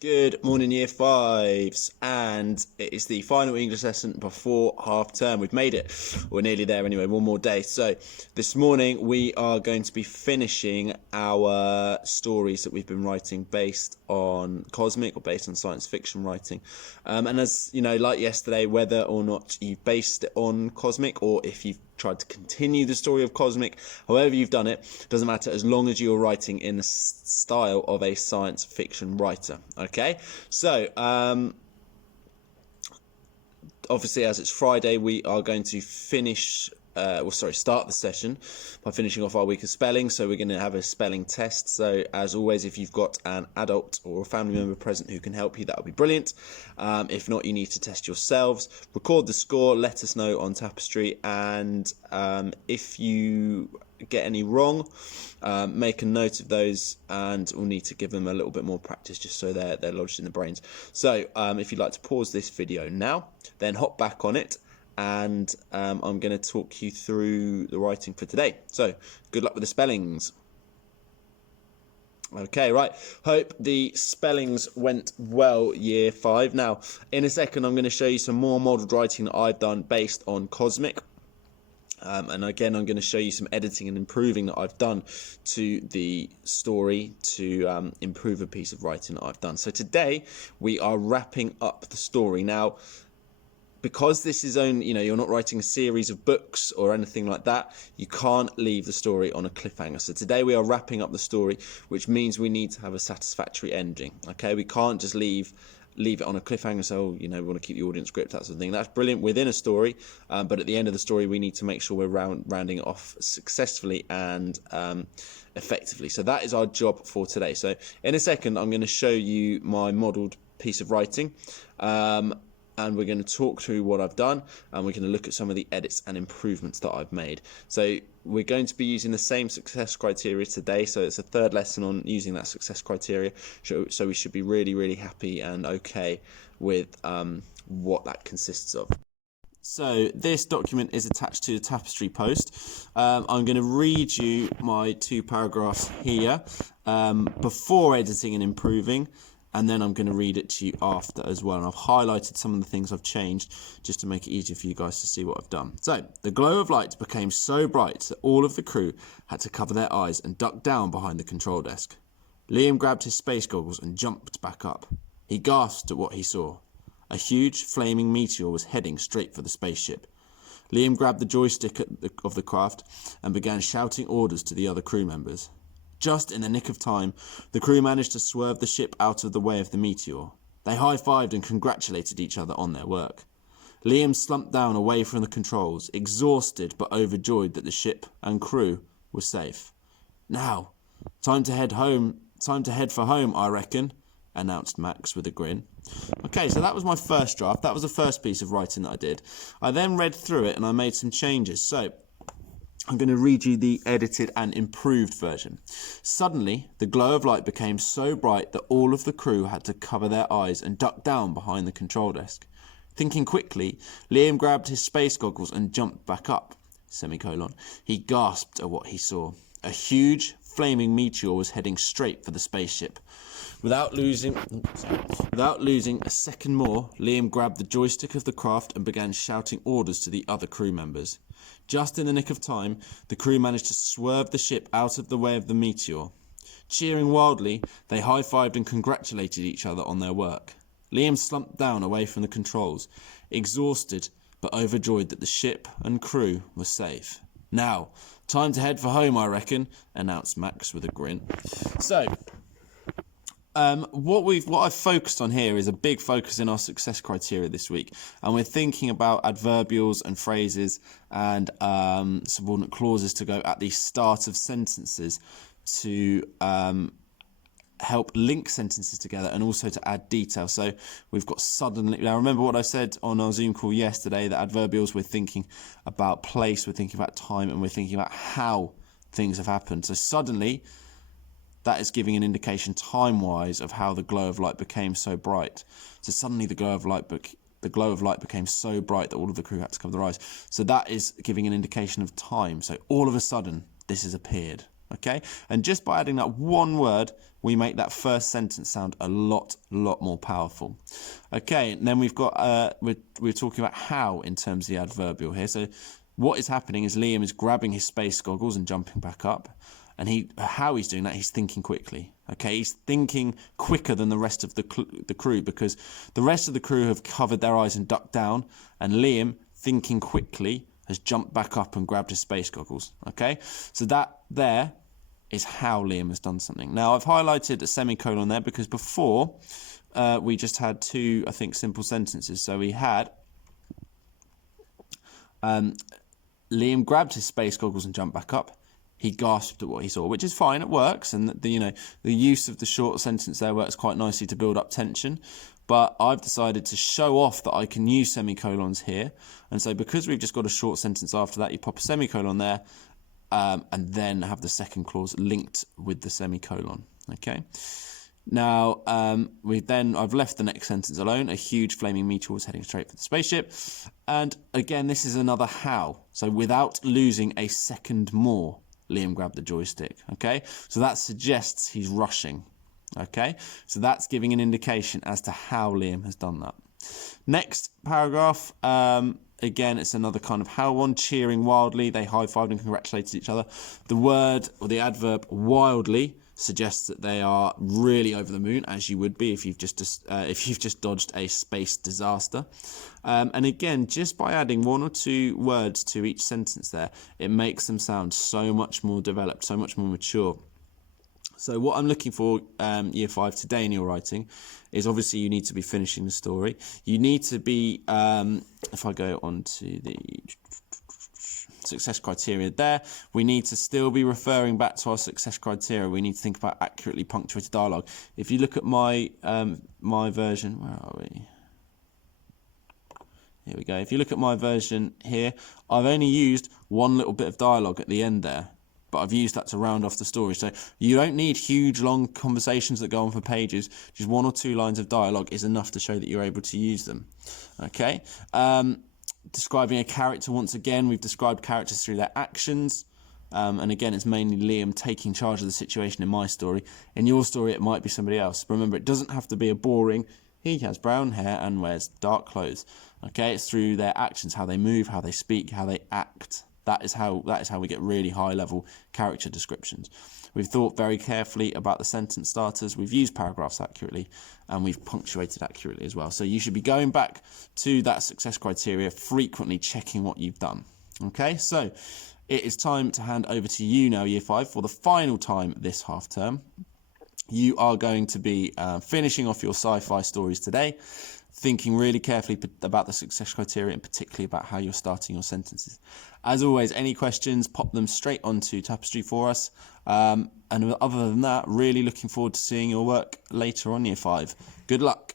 Good morning, Year 5s, and it is the final English lesson before half term. We've made it. We're nearly there anyway, one more day. So this morning we are going to be finishing our stories that we've been writing based on cosmic or based on science fiction writing. And as you know, like yesterday, whether or not you've based it on cosmic or if you've tried to continue the story of cosmic, however you've done it, doesn't matter as long as you're writing in the style of a science fiction writer. Okay, so obviously as it's Friday, we are going to finish start the session by finishing off our week of spelling. So we're going to have a spelling test. So as always, if you've got an adult or a family member present who can help you, that would be brilliant. If not, you need to test yourselves. Record the score, let us know on Tapestry, and if you get any wrong, make a note of those, and we'll need to give them a little bit more practice just so they're lodged in the brains. So if you'd like to pause this video now, then hop back on it, and I'm going to talk you through the writing for today. So good luck with the spellings. Okay, right. Hope the spellings went well, Year 5. Now, in a second, I'm going to show you some more modelled writing that I've done based on cosmic. And again, I'm going to show you some editing and improving that I've done to the story to improve a piece of writing that I've done. So today, we are wrapping up the story. Now, because this is only, you're not writing a series of books or anything like that, you can't leave the story on a cliffhanger. So today we are wrapping up the story, which means we need to have a satisfactory ending. Okay, we can't just leave it on a cliffhanger. So, we want to keep the audience gripped, that sort of thing. That's brilliant within a story, but at the end of the story, we need to make sure we're rounding it off successfully and effectively. So that is our job for today. So in a second, I'm going to show you my modelled piece of writing. And we're going to talk through what I've done, and we're going to look at some of the edits and improvements that I've made. So we're going to be using the same success criteria today. So it's a third lesson on using that success criteria. So we should be really, really happy and okay with what that consists of. So this document is attached to the Tapestry post. I'm going to read you my 2 paragraphs here before editing and improving, and then I'm going to read it to you after as well. And I've highlighted some of the things I've changed just to make it easier for you guys to see what I've done. So, the glow of light became so bright that all of the crew had to cover their eyes and duck down behind the control desk. Liam grabbed his space goggles and jumped back up. He gasped at what he saw. A huge, flaming meteor was heading straight for the spaceship. Liam grabbed the joystick of the craft and began shouting orders to the other crew members. Just in the nick of time, the crew managed to swerve the ship out of the way of the meteor. They high-fived and congratulated each other on their work. Liam slumped down away from the controls, exhausted but overjoyed that the ship and crew were safe. "Now, time to head for home, I reckon," announced Max with a grin. Okay, so that was my first draft. That was the first piece of writing that I did. I then read through it and I made some changes. So I'm going to read you the edited and improved version. Suddenly, the glow of light became so bright that all of the crew had to cover their eyes and duck down behind the control desk. Thinking quickly, Liam grabbed his space goggles and jumped back up, semicolon. He gasped at what he saw. A huge, flaming meteor was heading straight for the spaceship. Without losing a second more, Liam grabbed the joystick of the craft and began shouting orders to the other crew members. Just in the nick of time, the crew managed to swerve the ship out of the way of the meteor. Cheering wildly, they high-fived and congratulated each other on their work. Liam slumped down away from the controls, exhausted but overjoyed that the ship and crew were safe. "Now, time to head for home, I reckon," announced Max with a grin. So, what I've focused on here is a big focus in our success criteria this week, and we're thinking about adverbials and phrases and subordinate clauses to go at the start of sentences to help link sentences together and also to add detail. So we've got suddenly. Now remember what I said on our Zoom call yesterday, that adverbials, we're thinking about place, we're thinking about time, and we're thinking about how things have happened. So suddenly, that is giving an indication time-wise of how the glow of light became so bright. So suddenly the glow of light became so bright that all of the crew had to cover their eyes. So that is giving an indication of time. So all of a sudden, this has appeared. Okay? And just by adding that one word we make that first sentence sound a lot more powerful. Okay, and then we've got, we're talking about how in terms of the adverbial here. So what is happening is Liam is grabbing his space goggles and jumping back up. And how he's doing that, he's thinking quickly. Okay, he's thinking quicker than the rest of the crew, because the rest of the crew have covered their eyes and ducked down, and Liam, thinking quickly, has jumped back up and grabbed his space goggles. Okay, so that there is how Liam has done something. Now, I've highlighted a semicolon there because before we just had two, I think, simple sentences. So we had Liam grabbed his space goggles and jumped back up. He gasped at what he saw, which is fine. It works, and the use of the short sentence there works quite nicely to build up tension. But I've decided to show off that I can use semicolons here, and so because we've just got a short sentence after that, you pop a semicolon there, and then have the second clause linked with the semicolon. Okay. Now I've left the next sentence alone. A huge flaming meteor was heading straight for the spaceship, and again this is another how. So without losing a second more, Liam grabbed the joystick. Okay, so that suggests he's rushing. Okay, so that's giving an indication as to how Liam has done that. Next paragraph, again, it's another kind of how one, cheering wildly. They high-fived and congratulated each other. The word or the adverb wildly suggests that they are really over the moon, as you would be if you've just dodged a space disaster. And again, just by adding one or two words to each sentence there, it makes them sound so much more developed, so much more mature. So what I'm looking for year 5 today in your writing is obviously you need to be finishing the story. You need to be, if I go on to the success criteria there, we need to still be referring back to our success criteria. We need to think about accurately punctuated dialogue. If you look at my my version, where are we? Here we go. If you look at my version here, I've only used one little bit of dialogue at the end there, but I've used that to round off the story. So you don't need huge, long conversations that go on for pages. Just one or two lines of dialogue is enough to show that you're able to use them. Okay. Describing a character, once again, we've described characters through their actions. And again, it's mainly Liam taking charge of the situation in my story. In your story, it might be somebody else. But remember, it doesn't have to be a boring, he has brown hair and wears dark clothes. Okay, it's through their actions, how they move, how they speak, how they act. That is how we get really high-level character descriptions. We've thought very carefully about the sentence starters. We've used paragraphs accurately, and we've punctuated accurately as well. So you should be going back to that success criteria, frequently checking what you've done. Okay, so it is time to hand over to you now, Year 5, for the final time this half term. You are going to be finishing off your sci-fi stories today, thinking really carefully about the success criteria and particularly about how you're starting your sentences. As always, any questions, pop them straight onto Tapestry for us. And other than that, really looking forward to seeing your work later on, Year 5. Good luck.